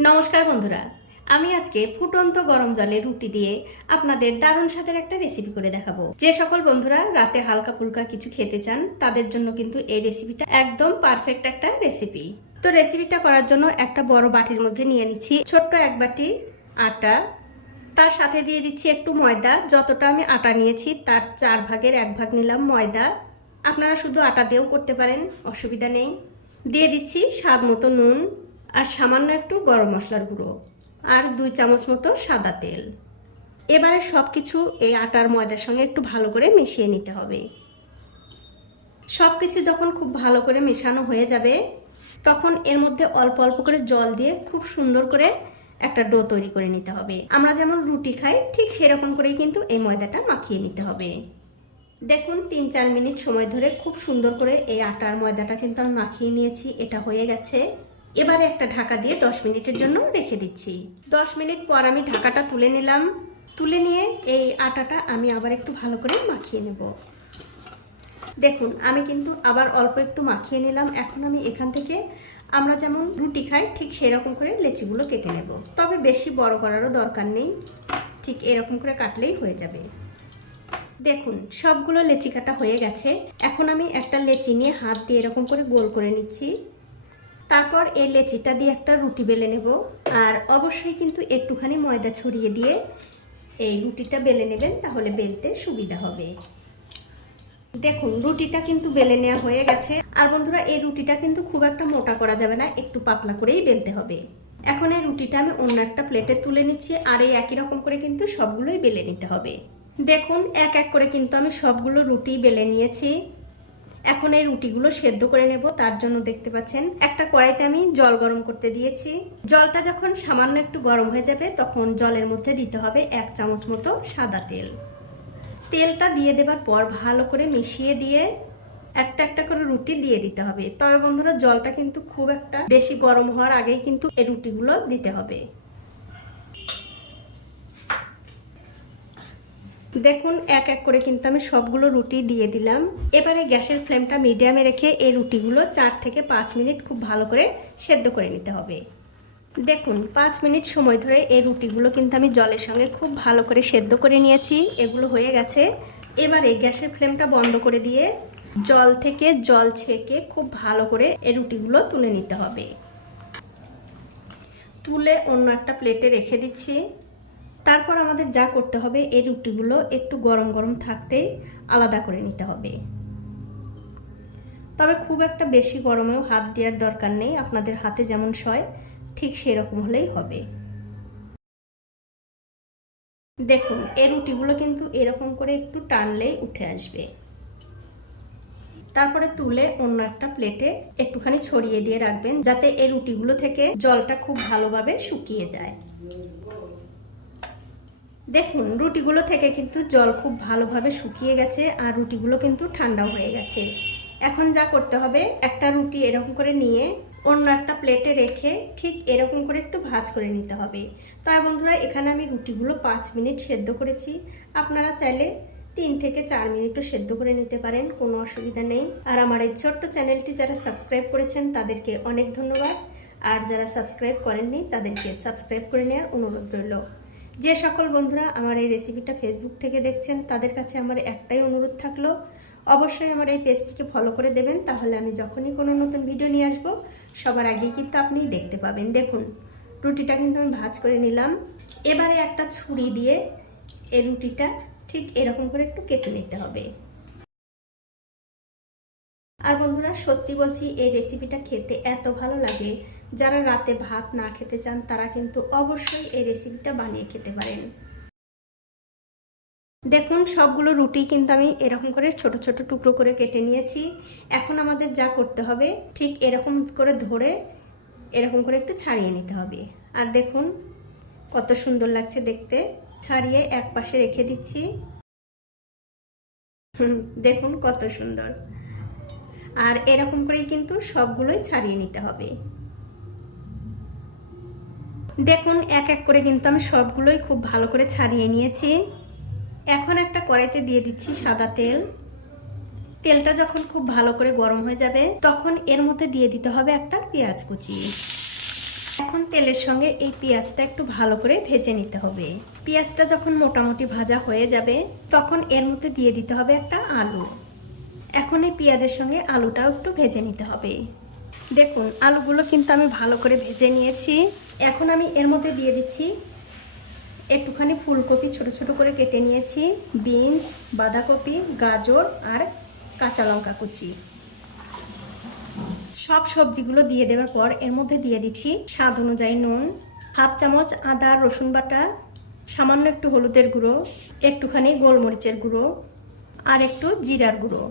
নমস্কার বন্ধুরা, আমি আজকে ফুটন্ত গরম জলে রুটি দিয়ে আপনাদের দারুণ স্বাদের একটা রেসিপি করে দেখাবো। যে সকল বন্ধুরা রাতে হালকা ফুলকা কিছু খেতে চান, তাদের জন্য কিন্তু এই রেসিপিটা একদম পারফেক্ট একটা রেসিপি তো রেসিপিটা করার জন্য একটা বড় বাটির মধ্যে নিয়ে নিচ্ছি ছোট্ট এক বাটি আটা। তার সাথে দিয়ে দিচ্ছি একটু ময়দা, যতটা আমি আটা নিয়েছি তার চার ভাগের এক ভাগ নিলাম ময়দা। আপনারা শুধু আটা দিয়েও করতে পারেন, অসুবিধা নেই। দিয়ে দিচ্ছি স্বাদ মতো নুন। আর সামান্য একটু গরম মশলার গুঁড়ো আর দুই চামচ মতো সাদা তেল। এবারে সব কিছু এই আটার ময়দার সঙ্গে একটু ভালো করে মিশিয়ে নিতে হবে। সব কিছু যখন খুব ভালো করে মেশানো হয়ে যাবে, তখন এর মধ্যে অল্প অল্প করে জল দিয়ে খুব সুন্দর করে একটা ডো তৈরি করে নিতে হবে। আমরা যেমন রুটি খাই, ঠিক সেরকম করেই কিন্তু এই ময়দাটা মাখিয়ে নিতে হবে। দেখুন, তিন চার মিনিট সময় ধরে খুব সুন্দর করে এই আটার ময়দাটা কিন্তু আমি মাখিয়ে নিয়েছি, এটা হয়ে গেছে। এবারে একটা ঢাকা দিয়ে দশ মিনিটের জন্য রেখে দিচ্ছি। দশ মিনিট পর আমি ঢাকাটা তুলে নিলাম। তুলে নিয়ে এই আটাটা আমি আবার একটু ভালো করে মাখিয়ে নেব। দেখুন, আমি কিন্তু আবার অল্প একটু মাখিয়ে নিলাম। এখন আমি এখান থেকে আমরা যেমন রুটি খাই, ঠিক সেরকম করে লেচিগুলো কেটে নেব। তবে বেশি বড় করারও দরকার নেই। ঠিক এরকম করে কাটলেই হয়ে যাবে। দেখুন, সবগুলো লেচি কাটা হয়ে গেছে। এখন আমি একটা লেচি নিয়ে হাত দিয়ে এরকম করে গোল করে নিচ্ছি। তারপর এই লেচিটা দিয়ে একটা রুটি বেলে নেব। আর অবশ্যই কিন্তু একটুখানি ময়দা ছড়িয়ে দিয়ে এই রুটিটা বেলে নেবেন, তাহলে বেলতে সুবিধা হবে। দেখুন, রুটিটা কিন্তু বেলে নেওয়া হয়ে গেছে। আর বন্ধুরা, এই রুটিটা কিন্তু খুব একটা মোটা করা যাবে না, একটু পাতলা করেই বেলতে হবে। এখন এই রুটিটা আমি অন্য একটা প্লেটে তুলে নিচ্ছি, আর এই একই রকম করে কিন্তু সবগুলোই বেলে নিতে হবে। দেখুন, এক এক করে কিন্তু আমি সবগুলো রুটি বেলে নিয়েছি। এখন এই রুটিগুলো সেদ্ধ করে নেব, তার জন্য দেখতে পাচ্ছেন একটা কড়াইতে আমি জল গরম করতে দিয়েছি। জলটা যখন সামান্য একটু গরম হয়ে যাবে, তখন জলের মধ্যে দিতে হবে এক চামচ মতো সাদা তেল। তেলটা দিয়ে দেবার পর ভালো করে মিশিয়ে দিয়ে একটা একটা করে রুটি দিয়ে দিতে হবে। তবে বন্ধুরা, জলটা কিন্তু খুব একটা বেশি গরম হওয়ার আগেই কিন্তু এই রুটিগুলো দিতে হবে। দেখুন, এক এক করে কিন্তু আমি সবগুলো রুটি দিয়ে দিলাম। এবারে গ্যাসের ফ্লেমটা মিডিয়ামে রেখে এই রুটিগুলো চার থেকে পাঁচ মিনিট খুব ভালো করে সেদ্ধ করে নিতে হবে। দেখুন, পাঁচ মিনিট সময় ধরে এই রুটিগুলো কিন্তু আমি জলের সঙ্গে খুব ভালো করে সেদ্ধ করে নিয়েছি, এগুলো হয়ে গেছে। এবারে গ্যাসের ফ্লেমটা বন্ধ করে দিয়ে জল থেকে জল ছেঁকে খুব ভালো করে এই রুটিগুলো তুলে নিতে হবে। তুলে অন্য একটা প্লেটে রেখে দিচ্ছি। তারপর আমাদের যা করতে হবে, এই রুটিগুলো একটু গরম গরম থাকতেই আলাদা করে নিতে হবে। তবে খুব একটা বেশি গরমেও হাত দেওয়ার দরকার নেই, আপনাদের হাতে যেমন সয়, ঠিক সেরকম হলেই হবে। দেখুন, এই রুটিগুলো কিন্তু এরকম করে একটু টানলেই উঠে আসবে। তারপরে তুলে অন্য একটা প্লেটে একটুখানি ছড়িয়ে দিয়ে রাখবেন, যাতে এই রুটিগুলো থেকে জলটা খুব ভালোভাবে শুকিয়ে যায়। দেখুন, রুটিগুলো থেকে কিন্তু জল খুব ভালোভাবে শুকিয়ে গেছে আর রুটিগুলো কিন্তু ঠান্ডাও হয়ে গেছে। এখন যা করতে হবে, একটা রুটি এরকম করে নিয়ে অন্য একটা প্লেটে রেখে ঠিক এরকম করে একটু ভাজ করে নিতে হবে। তাই বন্ধুরা, এখানে আমি রুটিগুলো পাঁচ মিনিট সেদ্ধ করেছি। আপনারা চাইলে তিন থেকে চার মিনিটও সেদ্ধ করে নিতে পারেন, কোনো অসুবিধা নেই। আর আমার এই ছোট্ট চ্যানেলটি যারা সাবস্ক্রাইব করেছেন, তাদেরকে অনেক ধন্যবাদ। আর যারা সাবস্ক্রাইব করেননি, তাদেরকে সাবস্ক্রাইব করে নেওয়ার অনুরোধ রইল। যে সকল বন্ধুরা আমার এই রেসিপিটা ফেসবুক থেকে দেখছেন, তাদের কাছে আমার একটাই অনুরোধ থাকল, অবশ্যই আমার এই পেজটিকে ফলো করে দেবেন, তাহলে আমি যখনই কোনো নতুন ভিডিও নিয়ে আসব, সবার আগেই কিন্তু আপনি দেখতে পাবেন। দেখুন, রুটিটা কিন্তু আমি ভাজ করে নিলাম। এবারে একটা ছুরি দিয়ে এই রুটিটা ঠিক এরকম করে একটু কেটে নিতে হবে। আর বন্ধুরা, সত্যি বলছি, এই রেসিপিটা খেতে এত ভালো লাগে যারা রাতে ভাত না খেতে চান, তারা কিন্তু অবশ্যই এই রেসিপিটা বানিয়ে খেতে পারেন। দেখুন, সবগুলো রুটি কিন্তু আমি এরকম করে ছোট ছোট টুকরো করে কেটে নিয়েছি। এখন আমাদের যা করতে হবে, ঠিক এরকম করে ধরে এরকম করে একটু ছাড়িয়ে নিতে হবে। আর দেখুন, কত সুন্দর লাগছে দেখতে। ছাড়িয়ে এক পাশে রেখে দিচ্ছি। দেখুন কত সুন্দর। আর এরকম করেই কিন্তু সবগুলোই ছাড়িয়ে নিতে হবে। দেখুন, এক এক করে কিন্তু আমি সবগুলোই খুব ভালো করে ছাড়িয়ে নিয়েছি। এখন একটা কড়াইতে দিয়ে দিচ্ছি সাদা তেল। তেলটা যখন খুব ভালো করে গরম হয়ে যাবে, তখন এর মধ্যে দিয়ে দিতে হবে একটা পেঁয়াজ কুচি। এখন তেলের সঙ্গে এই পেঁয়াজটা একটু ভালো করে ভেজে নিতে হবে। পেঁয়াজটা যখন মোটামুটি ভাজা হয়ে যাবে, তখন এর মধ্যে দিয়ে দিতে হবে একটা আলু। এখন এই পেঁয়াজের সঙ্গে আলুটাও একটু ভেজে নিতে হবে। দেখুন, আলুগুলো কিন্তু আমি ভালো করে ভেজে নিয়েছি। এখন আমি এর মধ্যে দিয়ে দিচ্ছি একটুখানি ফুলকপি ছোট ছোট করে কেটে নিয়েছি, বিনস, বাঁধাকপি, গাজর আর কাঁচা লঙ্কা কুচি। সব সবজিগুলো দিয়ে দেওয়ার পর এর মধ্যে দিয়ে দিচ্ছি স্বাদ অনুযায়ী নুন, হাফ চামচ আদা, রসুন বাটা, সামান্য একটু হলুদের গুঁড়ো, একটুখানি গোলমরিচের গুঁড়ো আর একটু জিরার গুঁড়ো।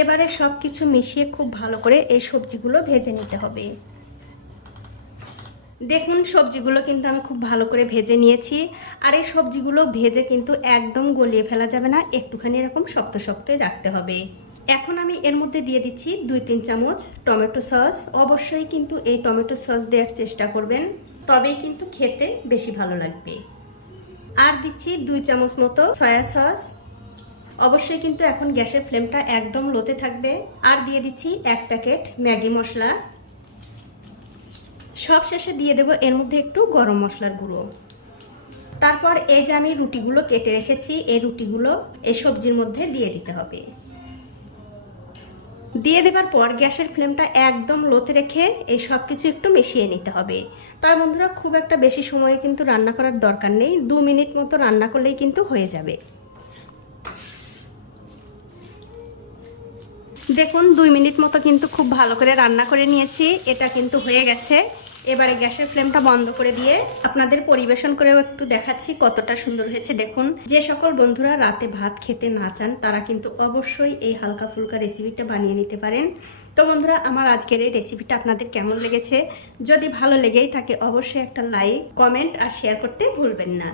এবারে সব কিছু মিশিয়ে খুব ভালো করে এই সবজিগুলো ভেজে নিতে হবে। দেখুন, সবজিগুলো কিন্তু আমি খুব ভালো করে ভেজে নিয়েছি। আর এই সবজিগুলো ভেজে কিন্তু একদম গলিয়ে ফেলা যাবে না, একটুখানি এরকম শক্ত শক্তই রাখতে হবে। এখন আমি এর মধ্যে দিয়ে দিচ্ছি দুই তিন চামচ টমেটো সস। অবশ্যই কিন্তু এই টমেটো সস দেওয়ার চেষ্টা করবেন, তবেই কিন্তু খেতে বেশি ভালো লাগবে। আর দিচ্ছি দুই চামচ মতো সয়া সস। অবশ্যই কিন্তু এখন গ্যাসের ফ্লেমটা একদম লোতে থাকবে। আর দিয়ে দিচ্ছি এক প্যাকেট ম্যাগি মশলা। সব শেষে দিয়ে দেবো এর মধ্যে একটু গরম মশলার গুঁড়ো। তারপর এই যে আমি রুটিগুলো কেটে রেখেছি, এই রুটিগুলো এই সবজির মধ্যে দিয়ে দিতে হবে। দিয়ে দেবার পর গ্যাসের ফ্লেমটা একদম লোতে রেখে এই সব কিছু একটু মিশিয়ে নিতে হবে। তাই বন্ধুরা, খুব একটা বেশি সময়ে কিন্তু রান্না করার দরকার নেই, দু মিনিট মতো রান্না করলেই কিন্তু হয়ে যাবে। দেখুন, দুই মিনিট মতো কিন্তু খুব ভালো করে রান্না করে নিয়েছি, এটা কিন্তু হয়ে গেছে। এবারে গ্যাসের ফ্লেমটা বন্ধ করে দিয়ে আপনাদের পরিবেশন করেও একটু দেখাচ্ছি কতটা সুন্দর হয়েছে। দেখুন, যে সকল বন্ধুরা রাতে ভাত খেতে না চান, তারা কিন্তু অবশ্যই এই হালকা ফুলকা রেসিপিটা বানিয়ে নিতে পারেন। তো বন্ধুরা, আমার আজকের এই রেসিপিটা আপনাদের কেমন লেগেছে? যদি ভালো লেগেই থাকে, অবশ্যই একটা লাইক কমেন্ট আর শেয়ার করতে ভুলবেন না।